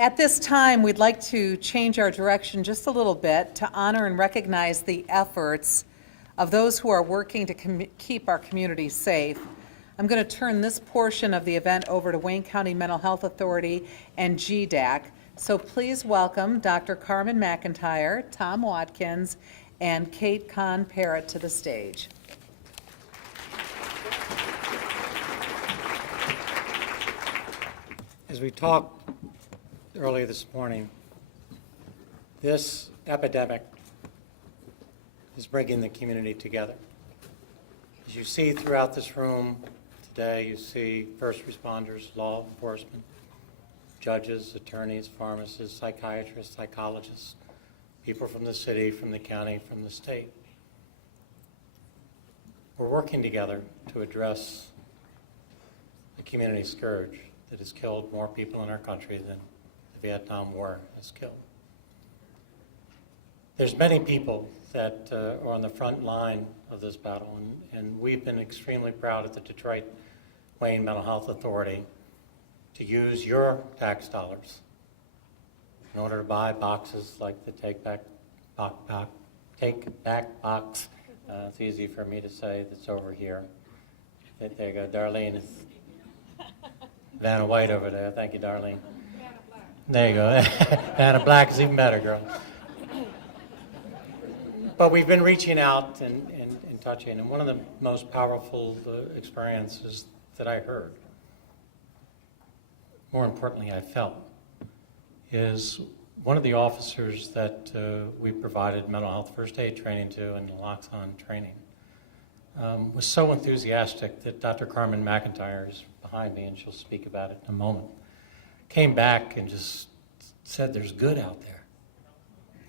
At this time, we'd like to change our direction just a little bit to honor and recognize the efforts of those who are working to keep our community safe. I'm going to turn this portion of the event over to Wayne County Mental Health Authority and GDAC. So please welcome Dr. Carmen McIntyre, Tom Watkins, and Kate Kahn-Parrott to the stage. As we talked earlier this morning, this epidemic is bringing the community together. As you see throughout this room today, you see first responders, law enforcement, judges, attorneys, pharmacists, psychiatrists, psychologists, people from the city, from the county, from the state. We're working together to address the community scourge that has killed more people in our country than the Vietnam War has killed. There's many people that are on the front line of this battle, and we've been extremely proud at the Detroit Wayne Mental Health Authority to use your tax dollars in order to buy boxes like the Take Back box. It's easy for me to say, that's over here. There you go, Darlene is Vanna White over there. Thank you, Darlene. There you go. Vanna Black is even better, girl. But we've been reaching out and touching, and one of the most powerful experiences that I heard, more importantly I felt, is one of the officers that we provided mental health first aid training to and naloxone training was so enthusiastic that Dr. Carmen McIntyre is behind me, and she'll speak about it in a moment, came back and just said, there's good out there.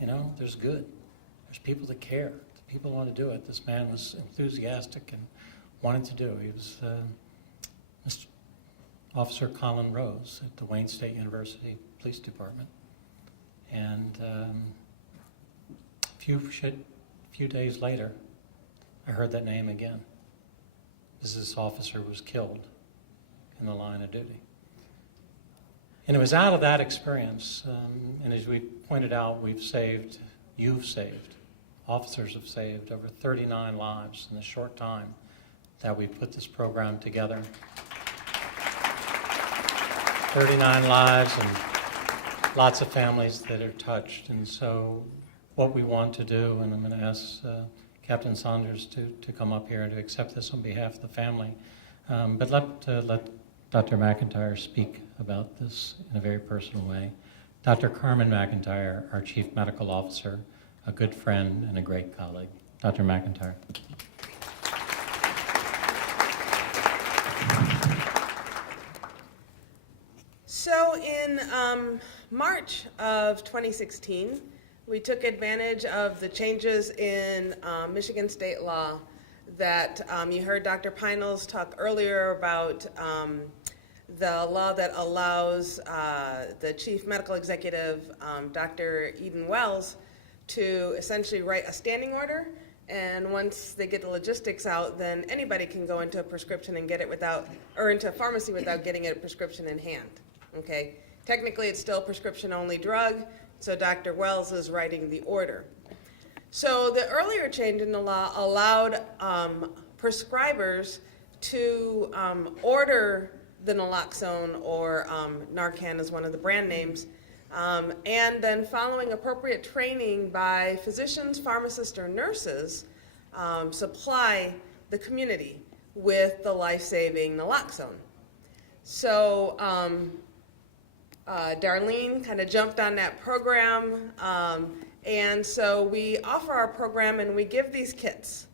You know, there's good. There's people that care. People want to do it. This man was enthusiastic and wanted to do it. He was Mr. Officer Colin Rose at the Wayne State University Police Department. And a few days later, I heard that name again, as this officer was killed in the line of duty. And it was out of that experience, and as we pointed out, you've saved, officers have saved over 39 lives in the short time that we put this program together. 39 lives and lots of families that are touched. And so what we want to do, and I'm going to ask Captain Saunders to come up here and to accept this on behalf of the family, but let Dr. McIntyre speak about this in a very personal way. Dr. Carmen McIntyre, our Chief Medical Officer, a good friend and a great colleague. Dr. McIntyre. So in March of 2016, we took advantage of the changes in Michigan state law that you heard Dr. Peinels talk earlier about, the law that allows the chief medical executive, Dr. Darlene Wells, to essentially write a standing order, and once they get the logistics out, then anybody can go into a prescription and get it into a pharmacy without getting a prescription in hand. Okay, technically it's still a prescription-only drug, so Dr. Wells is writing the order. So the earlier change in the law allowed prescribers to order the naloxone, or Narcan is one of the brand names, and then following appropriate training by physicians, pharmacists, or nurses, supply the community with the life-saving naloxone. So Darlene kind of jumped on that program, and so we offer our program and we give these kits.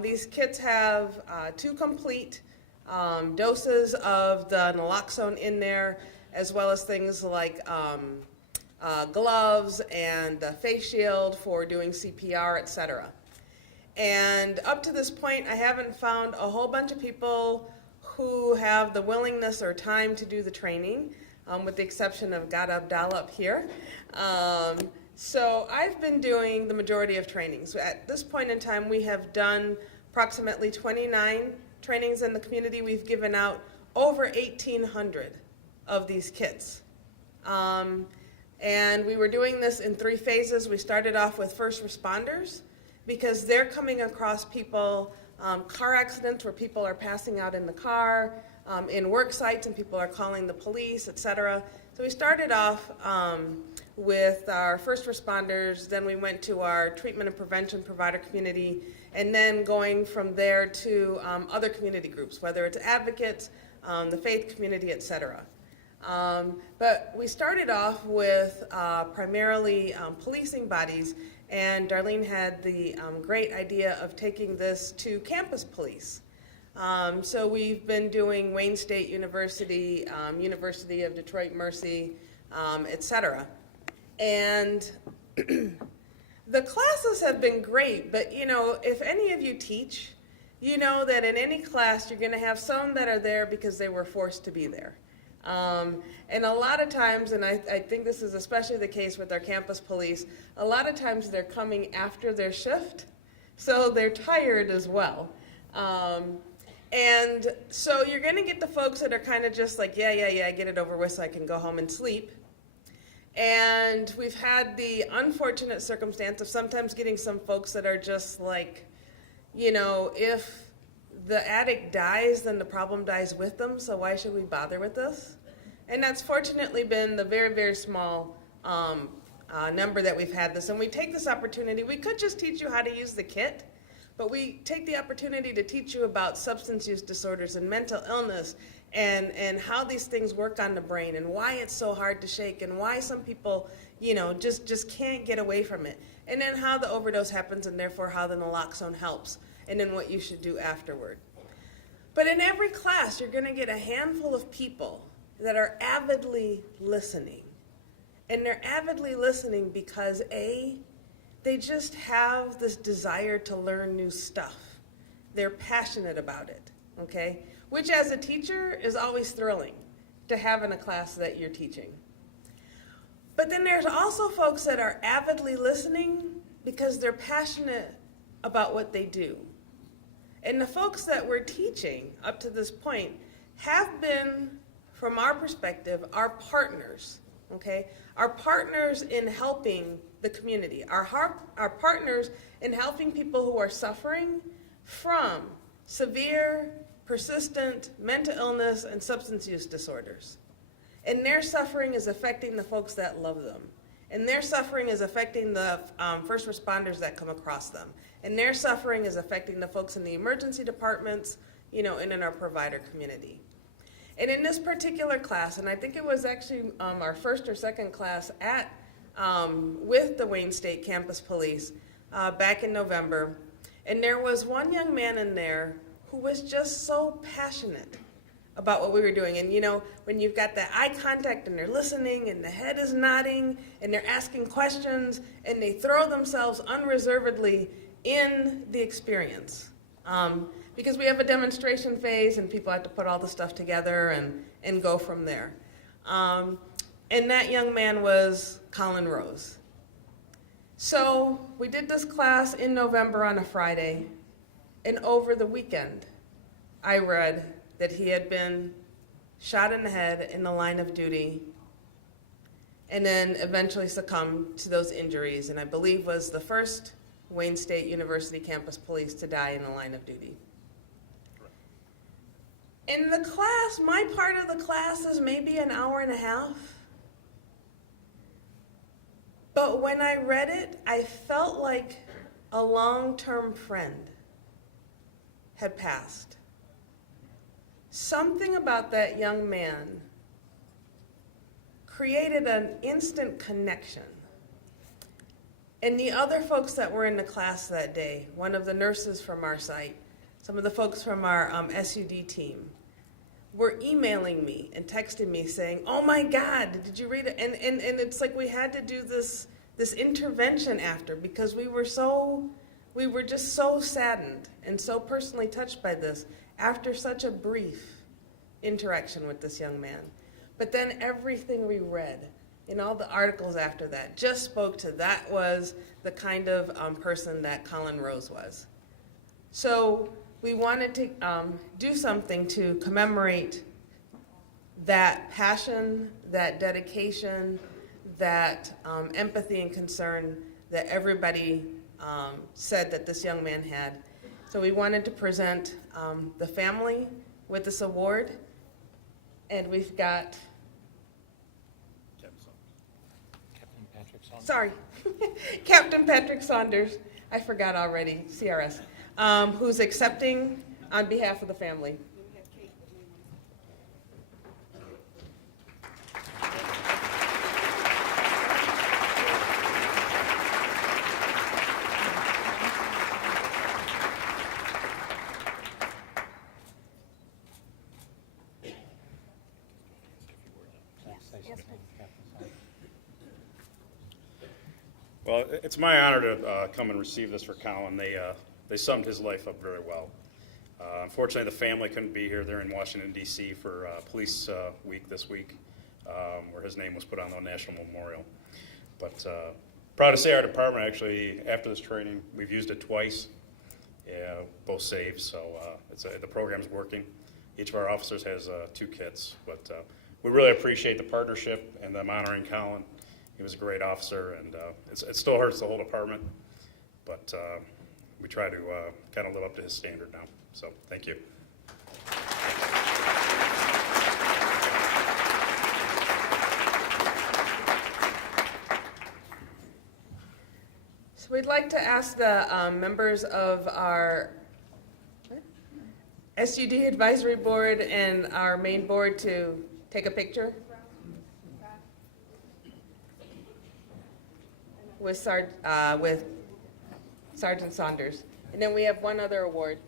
These kits have 2 complete doses of the naloxone in there, as well as things like gloves and a face shield for doing CPR, etc. And up to this point, I haven't found a whole bunch of people who have the willingness or time to do the training, with the exception of Gad Abdallah up here. So I've been doing the majority of trainings. At this point in time, we have done approximately 29 trainings in the community. We've given out over 1,800 of these kits. And we were doing this in 3 phases. We started off with first responders because they're coming across people, car accidents where people are passing out in the car, in work sites and people are calling the police, et cetera. So we started off with our first responders, then we went to our treatment and prevention provider community, and then going from there to other community groups, whether it's advocates, the faith community, et cetera. But we started off with primarily policing bodies, and Darlene had the great idea of taking this to campus police. So we've been doing Wayne State University, University of Detroit Mercy, et cetera. And the classes have been great, but you know, if any of you teach, you know that in any class you're going to have some that are there because they were forced to be there. And a lot of times, and I think this is especially the case with our campus police, a lot of times they're coming after their shift, so they're tired as well. And so you're going to get the folks that are kind of just like, yeah, get it over with so I can go home and sleep. And we've had the unfortunate circumstance of sometimes getting some folks that are just like, you know, if the addict dies, then the problem dies with them, so why should we bother with this? And that's fortunately been the very, very small number that we've had this. And we take this opportunity, we could just teach you how to use the kit, but we take the opportunity to teach you about substance use disorders and mental illness and how these things work on the brain and why it's so hard to shake and why some people, you know, just can't get away from it. And then how the overdose happens and therefore how the naloxone helps and then what you should do afterward. But in every class, you're going to get a handful of people that are avidly listening. And they're avidly listening because A, they just have this desire to learn new stuff. They're passionate about it, okay? Which as a teacher is always thrilling to have in a class that you're teaching. But then there's also folks that are avidly listening because they're passionate about what they do. And the folks that we're teaching up to this point have been, from our perspective, our partners, okay? Our partners in helping the community, our partners in helping people who are suffering from severe, persistent mental illness and substance use disorders. And their suffering is affecting the folks that love them. And their suffering is affecting the first responders that come across them. And their suffering is affecting the folks in the emergency departments, you know, and in our provider community. And in this particular class, and I think it was actually our first or second class at with the Wayne State Campus Police back in November, and there was one young man in there who was just so passionate about what we were doing. And you know, when you've got that eye contact and they're listening and the head is nodding and they're asking questions and they throw themselves unreservedly in the experience. Because we have a demonstration phase and people have to put all the stuff together and go from there. And that young man was Colin Rose. So we did this class in November on a Friday, and over the weekend, I read that he had been shot in the head in the line of duty and then eventually succumbed to those injuries, and I believe was the first Wayne State University campus police to die in the line of duty. In the class, my part of the class is maybe an hour and a half. But when I read it, I felt like a long-term friend had passed. Something about that young man created an instant connection. And the other folks that were in the class that day, one of the nurses from our site, some of the folks from our SUD team, were emailing me and texting me saying, "Oh my God, did you read it?" And it's like we had to do this intervention after because we were just so saddened and so personally touched by this after such a brief interaction with this young man. But then everything we read in all the articles after that just spoke to that was the kind of person that Colin Rose was. So we wanted to do something to commemorate that passion, that dedication, that empathy and concern that everybody said that this young man had. So we wanted to present the family with this award, and we've got, Captain Patrick Saunders. sorry, Captain Patrick Saunders, I forgot already, CRS, who's accepting on behalf of the family. Well, it's my honor to come and receive this for Colin. They summed his life up very well. Unfortunately, the family couldn't be here. They're in Washington, D.C. for Police Week this week, where his name was put on the National Memorial. But proud to say our department actually, after this training, we've used it twice, both saves, so the program's working. Each of our officers has 2 kits, but we really appreciate the partnership and them honoring Colin. He was a great officer, and it still hurts the whole department, but we try to kind of live up to his standard now. So, thank you. So we'd like to ask the members of our SUD Advisory Board and our main board to take a picture with Sergeant Saunders. And then we have one other award.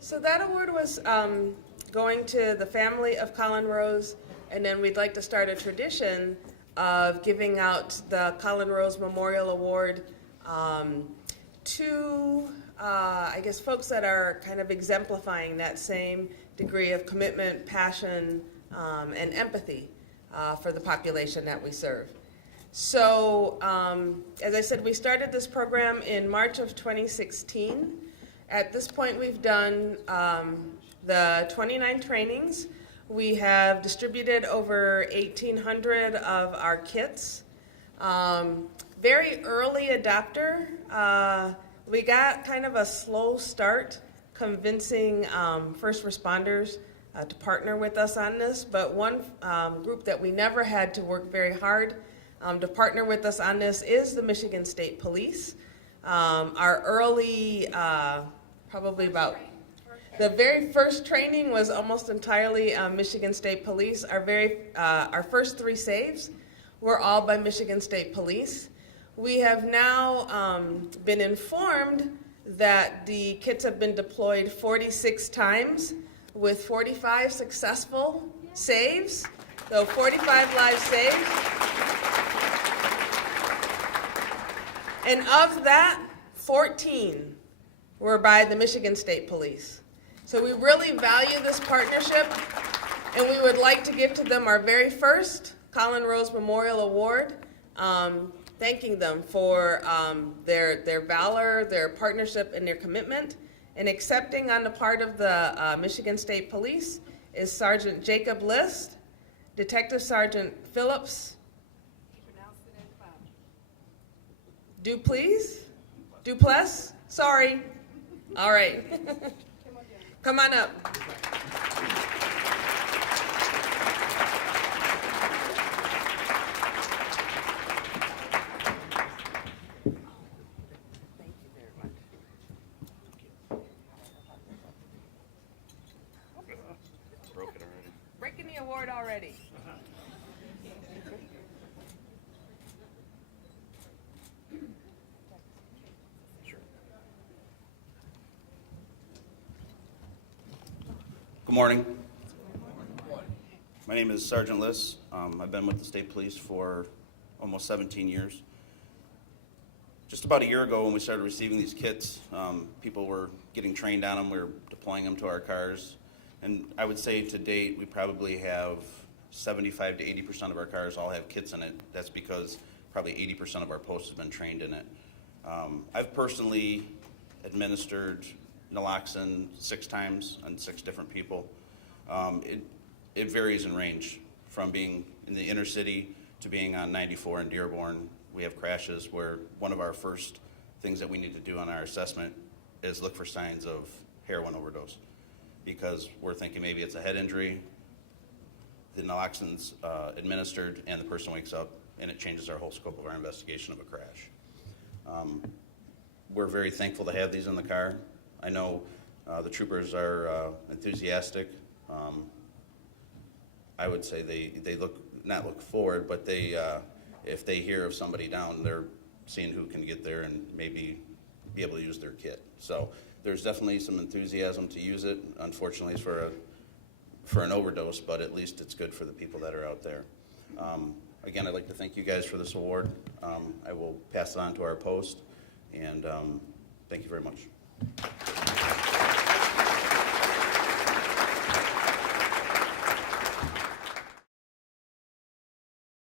So that award was going to the family of Colin Rose, and then we'd like to start a tradition of giving out the Colin Rose Memorial Award to, I guess, folks that are kind of exemplifying that same degree of commitment, passion, and empathy for the population that we serve. So, as I said, we started this program in March of 2016. At this point, we've done the 29 trainings. We have distributed over 1,800 of our kits. Very early adopter. We got kind of a slow start convincing first responders to partner with us on this, but one group that we never had to work very hard to partner with us on this is the Michigan State Police. Our early, probably about, the very first training was almost entirely Michigan State Police. Our first 3 saves were all by Michigan State Police. We have now been informed that the kits have been deployed 46 times with 45 successful saves, so 45 live saves. And of that, 14 were by the Michigan State Police. So we really value this partnership, and we would like to give to them our very first Colin Rose Memorial Award, thanking them for their valor, their partnership, and their commitment. And accepting on the part of the Michigan State Police is Sergeant Jacob List, Detective Sergeant Phillips Dupless? Sorry. All right. Come on up. Broke it already. Breaking the award already. Good morning. My name is Sgt Lewis. I've been with the state police for almost 17 years. Just about a year ago when we started receiving these kits, people were getting trained on them. We were deploying them to our cars. And I would say to date, we probably have 75 to 80% of our cars all have kits in it. That's because probably 80% of our posts have been trained in it. I've personally administered naloxone 6 times on 6 different people. It varies in range from being in the inner city to being on 94 in Dearborn. We have crashes where one of our first things that we need to do on our assessment is look for signs of heroin overdose, because we're thinking maybe it's a head injury, the naloxone's administered, and the person wakes up, and it changes our whole scope of our investigation of a crash. We're very thankful to have these in the car. I know the troopers are enthusiastic. I would say they not look forward, but they if they hear of somebody down, they're seeing who can get there and maybe be able to use their kit. So there's definitely some enthusiasm to use it. Unfortunately, it's for an overdose, but at least it's good for the people that are out there. Again, I'd like to thank you guys for this award. I will pass it on to our post, and thank you very much.